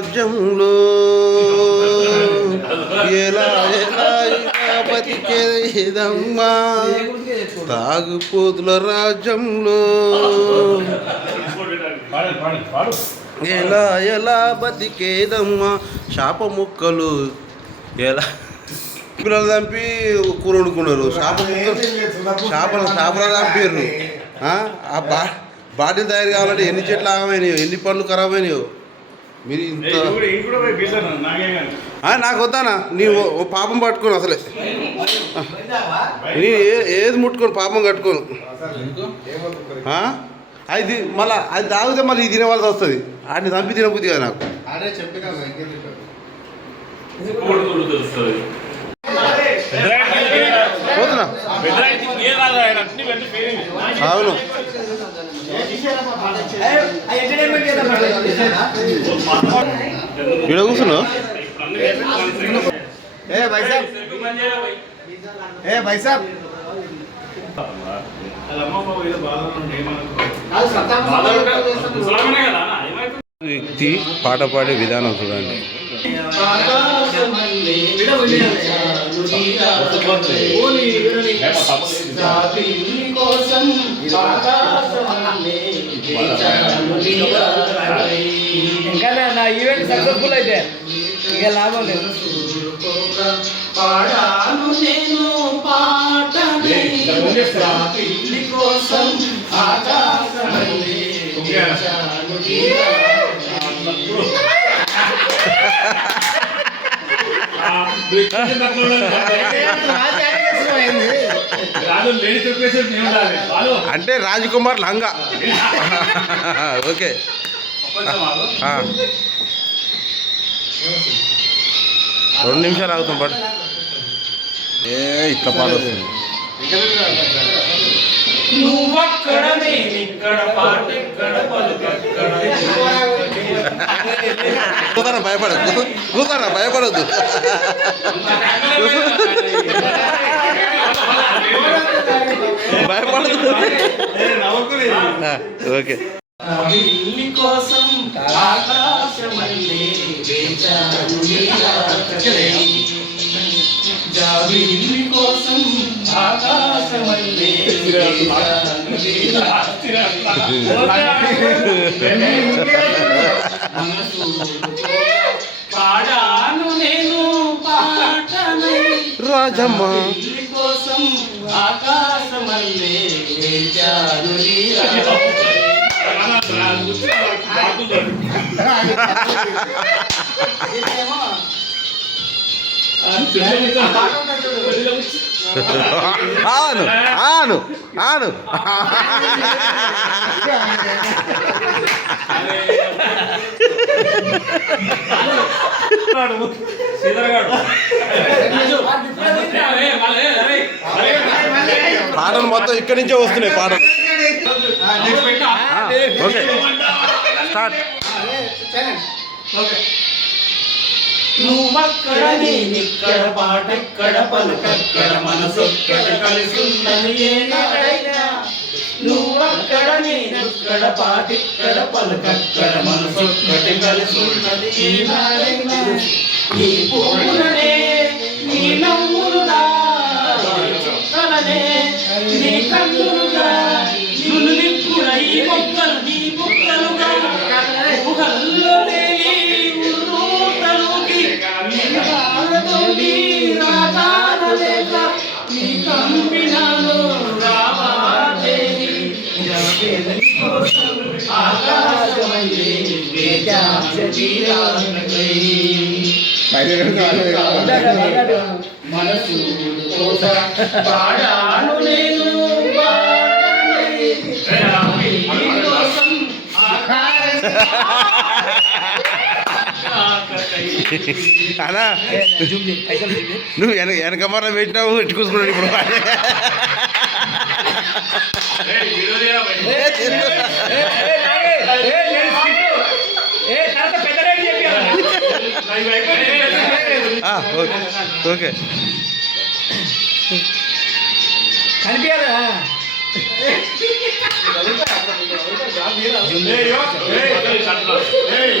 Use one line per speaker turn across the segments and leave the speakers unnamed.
రాజ్యంలో ఎలా ఎలా ఎలా బతికేదమ్మా. తాగుపోతుల రాజ్యంలో ఎలా ఎలా బతికేదమ్మా. చేప ముక్కలు ఎలా. పిల్లలు చంపి కూర వండుకున్నారు చేప ముక్కలు శాపలు చేపలు చంపారు ఆ తయారు కావాలంటే ఎన్ని చెట్లు ఆగమైనయో ఎన్ని పనులు ఖరాబ్ అయినాయో మీరు ఇంత ఆ, నాకు వద్దానా నీ ఓ- ఓ పాపం పట్టుకోను అసలే. నీ ఏ- ఏది ముట్టుకోను పాపం కట్టుకోను. ఆ? అది మళ్ళీ అది తాగితే మళ్ళీ ఇది తినవలసి వస్తుంది. ఆడిని చంపి తినబుద్ధి కదా నాకు. పోతున్నా. అవును ఇక్కడ కూర్చున్నావు
ఏ భాయ్ సాబ్ ఏ భాయ్ సాబ్
వ్యక్తి పాట పాడే విధానం చూడండి.
ఇంకా ఇక లాభం లేదు.
పాడాను నేను పాటనే పిల్లి కోసం
అంటే రాజకుమార్ లంగా. ఓకే. రెండు నిమిషాలు ఆగుతాం బట్ ఏ ఇట్లా పాట వస్తుంది.
నువ్వక్కడ నేనిక్కడ పాటెక్కడ పలుకెక్కడ
కూతారా భయపడద్దు కూతారా భయపడద్దు ఆ, ఓకే.
కోసం ఆకాశమల్లే. జాబిల్లి కోసం ఆకాశమల్లే వేచాను మనసు పాడాను నేను పాటనై.
రాజమ్మ.
కోసం ఆకాశమల్లే నీరాకలై.
ఆను ఆను ఆను. పాటలు మొత్తం ఇక్కడి నుంచే వస్తున్నాయి పాటలు. Okay start.
నువ్వక్కడ నేనిక్కడ పాటక్కడ పలుకక్కడ మనసొక్కడ కలిసున్నది ఏనాడైనా. నువ్వక్కడ నేనక్కడ పాటిక్కడ పలుకక్కడ మనసొక్కటి కలిసున్నది ఏనాడైనా. నీ పూలనే నీ నవ్వులుగా నీ చుక్కలనే మనసు కోసం పాడాను నేను కోసం ఆకాశమల్లే
అలా నువ్వు వెనక వెనక మరం పెట్టినావు ఇటు కూసుకున్నాడు ఇప్పుడు ఆ, ఓకే ఓకే
కనిపించారా
ఏయ్, ఏయ్, ఏయ్, ఏయ్,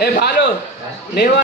ఏ బాలు నేను